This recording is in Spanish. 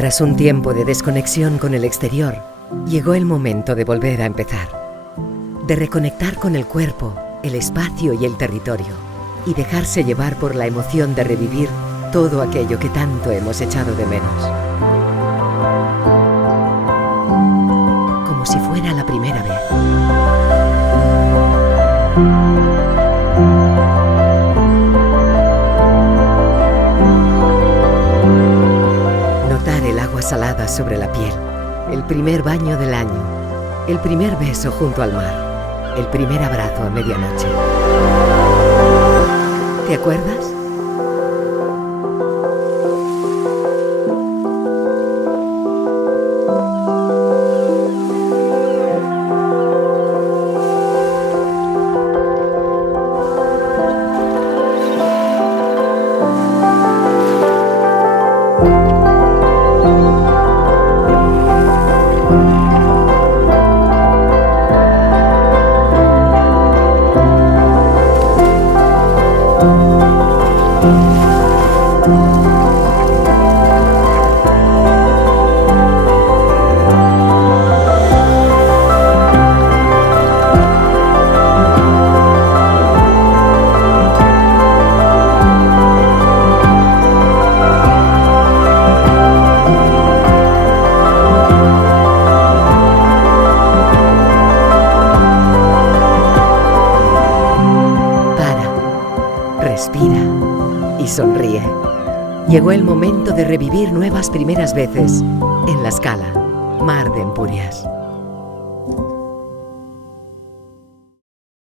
Tras un tiempo de desconexión con el exterior, llegó el momento de volver a empezar. De reconectar con el cuerpo, el espacio y el territorio, y dejarse llevar por la emoción de revivir todo aquello que tanto hemos echado de menos. Como si fuera la primera vez. Notar el agua salada sobre la piel, el primer baño del año, el primer beso junto al mar, el primer abrazo a medianoche. ¿Te acuerdas? Respira y sonríe. Llegó el momento de revivir nuevas primeras veces en La Scala, Mar de Empúries.